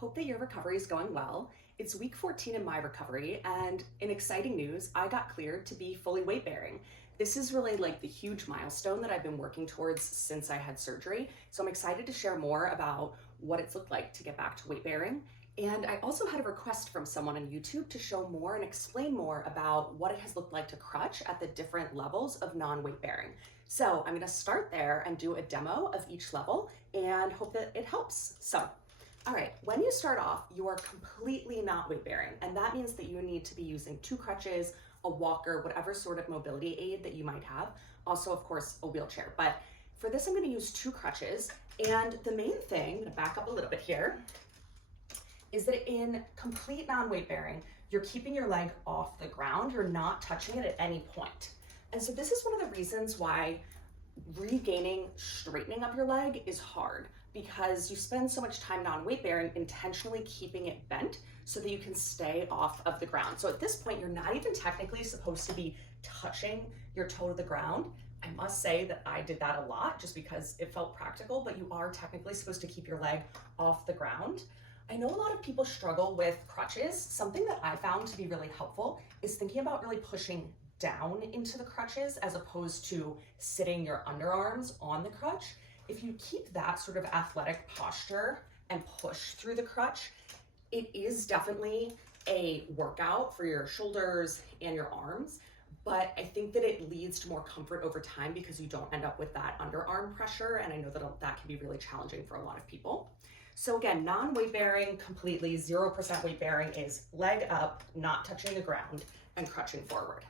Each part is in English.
Hope that your recovery is going well. It's week 14 in my recovery, and in exciting news, I got cleared to be fully weight bearing. This is really like the huge milestone that I've been working towards since I had surgery. So I'm excited to share more about what it's looked like to get back to weight bearing. And I also had a request from someone on YouTube to show more and explain more about what it has looked like to crutch at the different levels of non-weight bearing. So I'm gonna start there and do a demo of each level and hope that it helps. So, all right, when you start off, you are completely not weight bearing. And that means that you need to be using 2 crutches, a walker, whatever sort of mobility aid that you might have. Also, of course, a wheelchair. But for this, I'm gonna use 2 crutches. And the main thing, I'm gonna back up a little bit here, is that in complete non-weight bearing, you're keeping your leg off the ground. You're not touching it at any point. And so this is one of the reasons why regaining straightening of your leg is hard, because you spend so much time non-weight bearing intentionally keeping it bent so that you can stay off of the ground. So at this point, you're not even technically supposed to be touching your toe to the ground. I must say that I did that a lot just because it felt practical, but you are technically supposed to keep your leg off the ground. I know a lot of people struggle with crutches. Something that I found to be really helpful is thinking about really pushing down into the crutches as opposed to sitting your underarms on the crutch. If you keep that sort of athletic posture and push through the crutch, it is definitely a workout for your shoulders and your arms, but I think that it leads to more comfort over time because you don't end up with that underarm pressure, and I know that that can be really challenging for a lot of people. So again, non-weight bearing completely, 0% weight bearing is leg up, not touching the ground, and crutching forward.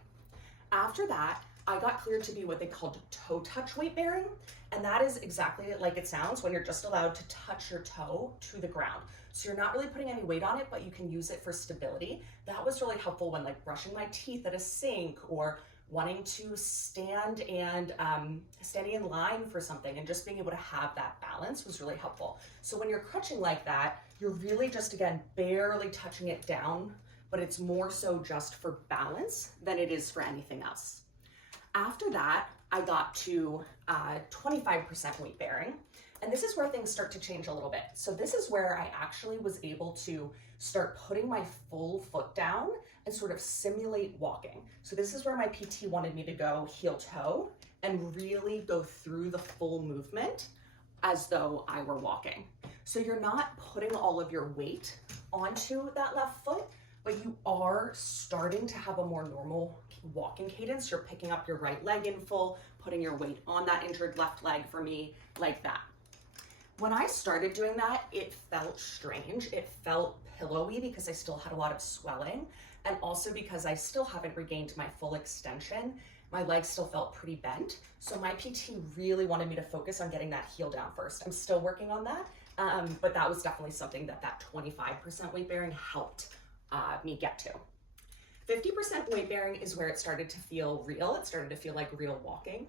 After that, I got cleared to be what they called toe touch weight bearing. And that is exactly like it sounds, when you're just allowed to touch your toe to the ground. So you're not really putting any weight on it, but you can use it for stability. That was really helpful when like brushing my teeth at a sink or wanting to stand and standing in line for something, and just being able to have that balance was really helpful. So when you're crutching like that, you're really just, again, barely touching it down, but it's more so just for balance than it is for anything else. After that, I got to 25% weight bearing, and this is where things start to change a little bit. So this is where I actually was able to start putting my full foot down and sort of simulate walking. So this is where my PT wanted me to go heel toe and really go through the full movement as though I were walking. So you're not putting all of your weight onto that left foot, but you are starting to have a more normal walking cadence. You're picking up your right leg in full, putting your weight on that injured left leg for me, like that. When I started doing that, it felt strange. It felt pillowy because I still had a lot of swelling, and also because I still haven't regained my full extension. My legs still felt pretty bent. So my PT really wanted me to focus on getting that heel down first. I'm still working on that, but that was definitely something that 25% weight bearing helped me get to. 50% weight bearing is where it started to feel real. It started to feel like real walking.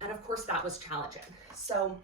And of course that was challenging. So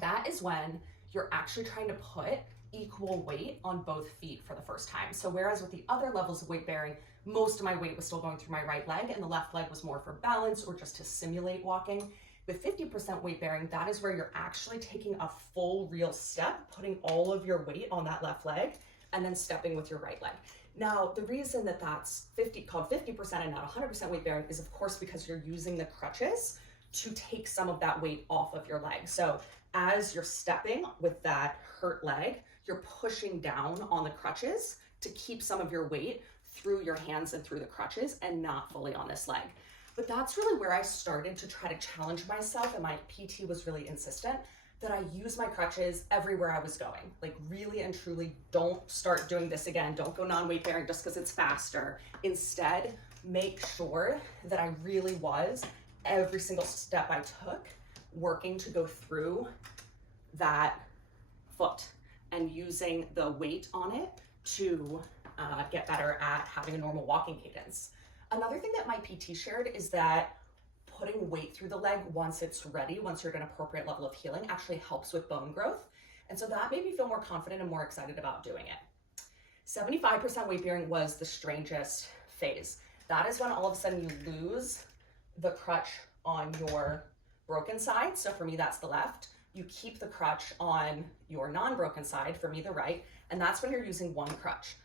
that is when you're actually trying to put equal weight on both feet for the first time. So whereas with the other levels of weight bearing, most of my weight was still going through my right leg and the left leg was more for balance or just to simulate walking. With 50% weight bearing, that is where you're actually taking a full real step, putting all of your weight on that left leg and then stepping with your right leg. Now, the reason that that's called 50% and not 100% weight bearing is of course because you're using the crutches to take some of that weight off of your leg. So as you're stepping with that hurt leg, you're pushing down on the crutches to keep some of your weight through your hands and through the crutches and not fully on this leg. But that's really where I started to try to challenge myself, and my PT was really insistent that I use my crutches everywhere I was going. Like really and truly, don't start doing this again. Don't go non-weight bearing just because it's faster. Instead, make sure that I really was, every single step I took, working to go through that foot and using the weight on it to get better at having a normal walking cadence. Another thing that my PT shared is that putting weight through the leg once it's ready, once you're at an appropriate level of healing, actually helps with bone growth. And so that made me feel more confident and more excited about doing it. 75% weight bearing was the strangest phase. That is when all of a sudden you lose the crutch on your broken side. So for me, that's the left. you keep the crutch on your non-broken side, for me the right, and that's when you're using one crutch.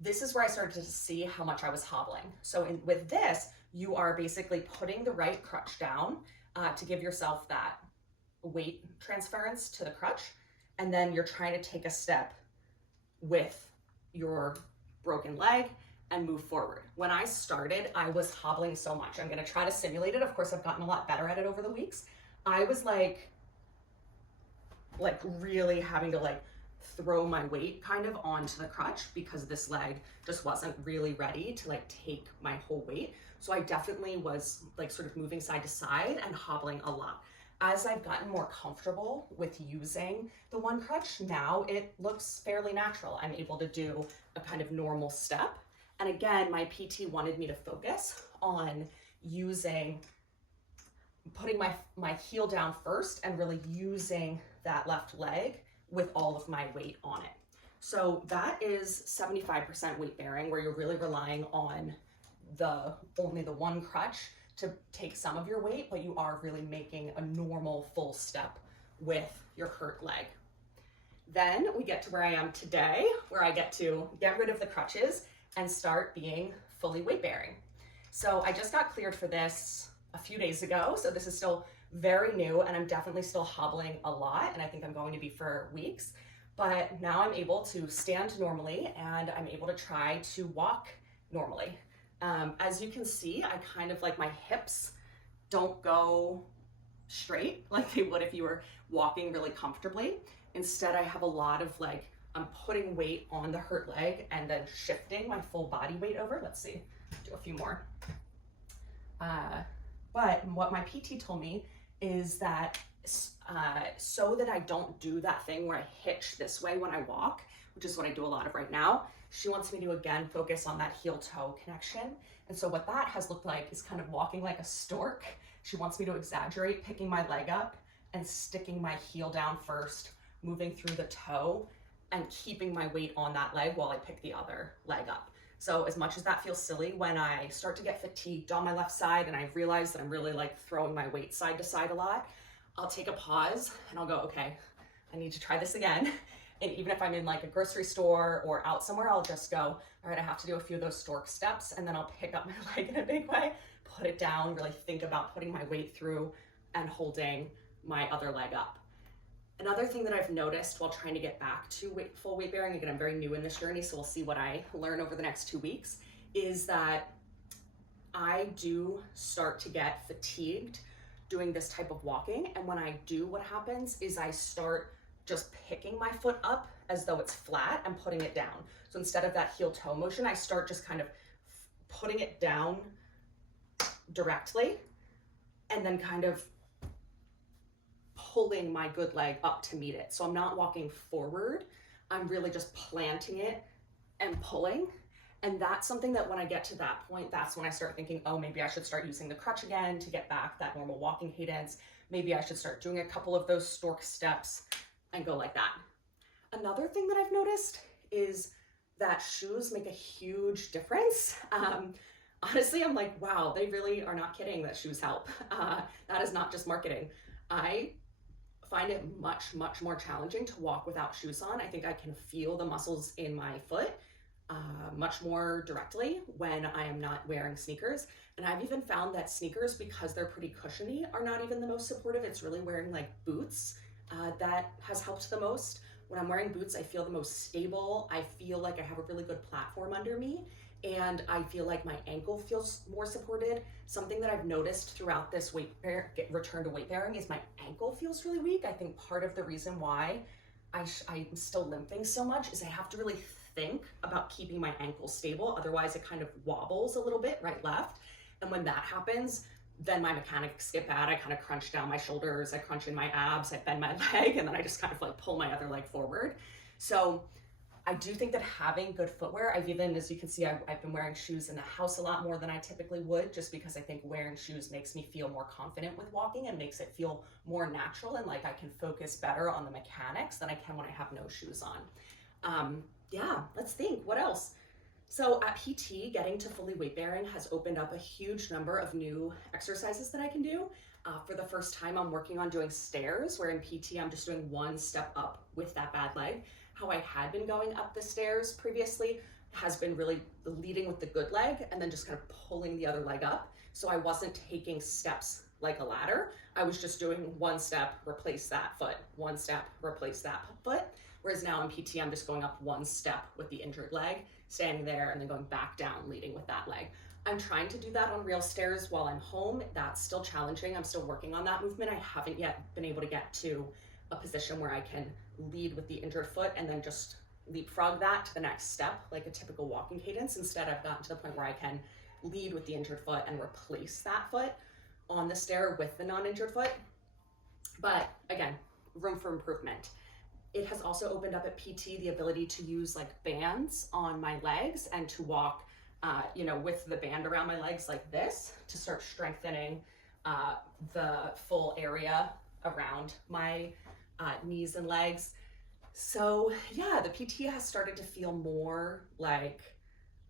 This is where I started to see how much I was hobbling. So with this, you are basically putting the right crutch down to give yourself that weight transference to the crutch, and then you're trying to take a step with your broken leg and move forward. When I started, I was hobbling so much. I'm gonna try to simulate it. Of course, I've gotten a lot better at it over the weeks. I was like really having to like throw my weight kind of onto the crutch because this leg just wasn't really ready to like take my whole weight. So I definitely was like sort of moving side to side and hobbling a lot. As I've gotten more comfortable with using the one crutch, now it looks fairly natural. I'm able to do a kind of normal step. And again, my PT wanted me to focus on putting my heel down first and really using that left leg with all of my weight on it. So that is 75% weight bearing, where you're really relying on only the one crutch to take some of your weight, but you are really making a normal full step with your hurt leg. Then we get to where I am today, where I get to get rid of the crutches and start being fully weight bearing. So I just got cleared for this a few days ago, so this is still very new, and I'm definitely still hobbling a lot, and I think I'm going to be for weeks. But now I'm able to stand normally, and I'm able to try to walk normally. As you can see, I kind of like my hips don't go straight like they would if you were walking really comfortably. Instead, I have a lot of like, I'm putting weight on the hurt leg and then shifting my full body weight over. Let's see, do a few more. But what my PT told me is that so that I don't do that thing where I hitch this way when I walk, which is what I do a lot of right now, she wants me to again focus on that heel toe connection. And so what that has looked like is kind of walking like a stork. She wants me to exaggerate, picking my leg up and sticking my heel down first, moving through the toe and keeping my weight on that leg while I pick the other leg up. So as much as that feels silly, when I start to get fatigued on my left side and I realize that I'm really like throwing my weight side to side a lot, I'll take a pause and I'll go, okay, I need to try this again. And even if I'm in like a grocery store or out somewhere, I'll just go, all right, I have to do a few of those stork steps, and then I'll pick up my leg in a big way, put it down, really think about putting my weight through and holding my other leg up. Another thing that I've noticed while trying to get back to full weight bearing, again, I'm very new in this journey, so we'll see what I learn over the next 2 weeks, is that I do start to get fatigued doing this type of walking. And when I do, what happens is I start just picking my foot up as though it's flat and putting it down. So instead of that heel toe motion, I start just kind of putting it down directly and then kind of pulling my good leg up to meet it. So I'm not walking forward, I'm really just planting it and pulling. And that's something that when I get to that point, that's when I start thinking, oh, maybe I should start using the crutch again to get back that normal walking cadence. Maybe I should start doing a couple of those stork steps and go like that. Another thing that I've noticed is that shoes make a huge difference. Honestly, I'm like, wow, they really are not kidding that shoes help. That is not just marketing. I find it much, much more challenging to walk without shoes on. I think I can feel the muscles in my foot much more directly when I am not wearing sneakers. And I've even found that sneakers, because they're pretty cushiony, are not even the most supportive. It's really wearing like boots that has helped the most. When I'm wearing boots, I feel the most stable. I feel like I have a really good platform under me, and I feel like my ankle feels more supported. Something that I've noticed throughout this return to weight bearing is my ankle feels really weak. I think part of the reason why I'm still limping so much is I have to really think about keeping my ankle stable. Otherwise it kind of wobbles a little bit right left. And when that happens, then my mechanics get bad. I kind of crunch down my shoulders, I crunch in my abs, I bend my leg, and then I just kind of like pull my other leg forward. So I do think that having good footwear, I've even, as you can see, I've been wearing shoes in the house a lot more than I typically would, just because I think wearing shoes makes me feel more confident with walking and makes it feel more natural, and like I can focus better on the mechanics than I can when I have no shoes on. Yeah, let's think, what else? So at PT, getting to fully weight bearing has opened up a huge number of new exercises that I can do. For the first time, I'm working on doing stairs, where in PT, I'm just doing one step up with that bad leg. How I had been going up the stairs previously has been really leading with the good leg and then just kind of pulling the other leg up. So I wasn't taking steps like a ladder. I was just doing one step, replace that foot, one step, replace that foot. Whereas now in PT, I'm just going up one step with the injured leg, standing there and then going back down, leading with that leg. I'm trying to do that on real stairs while I'm home. That's still challenging. I'm still working on that movement. I haven't yet been able to get to a position where I can lead with the injured foot and then just leapfrog that to the next step, like a typical walking cadence. Instead, I've gotten to the point where I can lead with the injured foot and replace that foot on the stair with the non-injured foot. But again, room for improvement. It has also opened up at PT the ability to use like bands on my legs and to walk with the band around my legs like this to start strengthening the full area around my knees and legs. So yeah, the PT has started to feel more like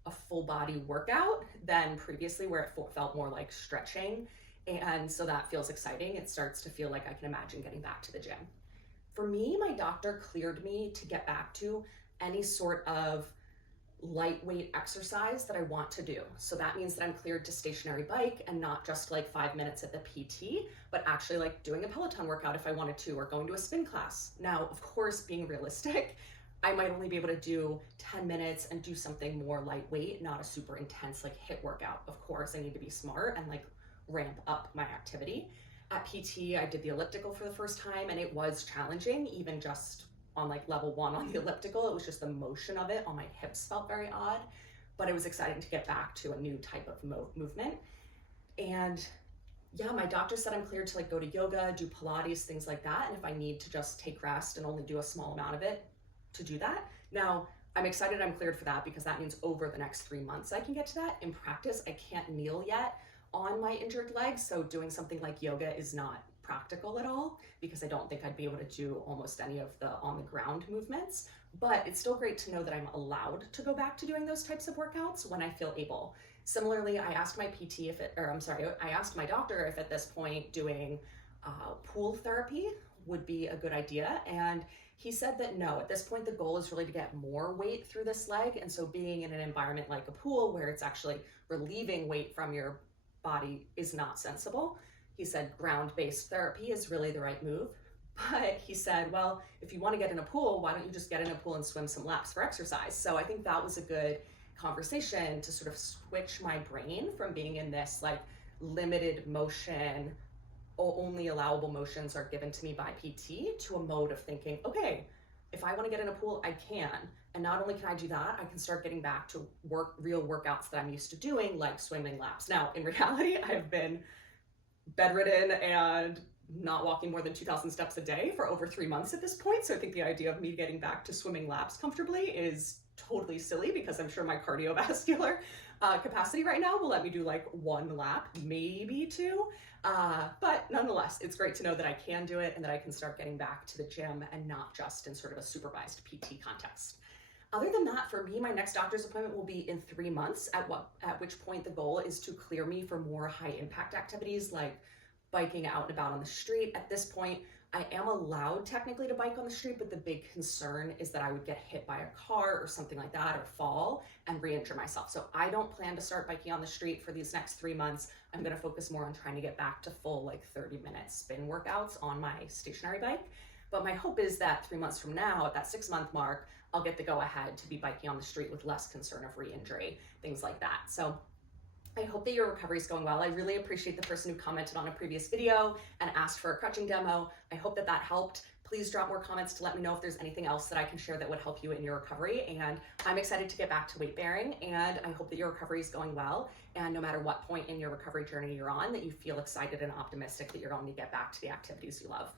a full body workout than previously, where it felt more like stretching. And so that feels exciting. It starts to feel like I can imagine getting back to the gym. For me, my doctor cleared me to get back to any sort of lightweight exercise that I want to do. So that means that I'm cleared to stationary bike and not just like 5 minutes at the PT, but actually like doing a Peloton workout if I wanted to, or going to a spin class. Now, of course, being realistic, I might only be able to do 10 minutes and do something more lightweight, not a super intense like HIIT workout. Of course, I need to be smart and like ramp up my activity. At PT, I did the elliptical for the first time and it was challenging, even just on like level 1 on the elliptical. It was just the motion of it on my hips felt very odd, but it was exciting to get back to a new type of movement. And yeah, my doctor said I'm cleared to like go to yoga, do Pilates, things like that. And if I need to just take rest and only do a small amount of it, to do that. Now, I'm excited I'm cleared for that because that means over the next 3 months I can get to that. In practice, I can't kneel yet on my injured leg, so doing something like yoga is not practical at all because I don't think I'd be able to do almost any of the on the ground movements. But it's still great to know that I'm allowed to go back to doing those types of workouts when I feel able. Similarly, I asked my I asked my doctor if at this point doing pool therapy would be a good idea, and he said that no, at this point the goal is really to get more weight through this leg, and so being in an environment like a pool where it's actually relieving weight from your body is not sensible. He said ground-based therapy is really the right move. But he said, well, if you want to get in a pool, why don't you just get in a pool and swim some laps for exercise? So I think that was a good conversation to sort of switch my brain from being in this like limited motion, only allowable motions are given to me by PT, to a mode of thinking, okay, if I want to get in a pool, I can. And not only can I do that, I can start getting back to real workouts that I'm used to doing, like swimming laps. Now, in reality, I've been bedridden and not walking more than 2,000 steps a day for over 3 months at this point. So I think the idea of me getting back to swimming laps comfortably is totally silly because I'm sure my cardiovascular capacity right now will let me do like 1 lap, maybe 2. But nonetheless, it's great to know that I can do it and that I can start getting back to the gym and not just in sort of a supervised PT context. Other than that, for me, my next doctor's appointment will be in 3 months, at which point the goal is to clear me for more high impact activities like biking out and about on the street. At this point, I am allowed technically to bike on the street, but the big concern is that I would get hit by a car or something like that, or fall and re-injure myself. So I don't plan to start biking on the street for these next 3 months. I'm gonna focus more on trying to get back to full like 30-minute spin workouts on my stationary bike. But my hope is that 3 months from now, at that 6-month mark, I'll get the go ahead to be biking on the street with less concern of re-injury, things like that. So I hope that your recovery is going well. I really appreciate the person who commented on a previous video and asked for a crutching demo. I hope that that helped. Please drop more comments to let me know if there's anything else that I can share that would help you in your recovery. And I'm excited to get back to weight bearing, and I hope that your recovery is going well. And no matter what point in your recovery journey you're on, that you feel excited and optimistic that you're going to get back to the activities you love.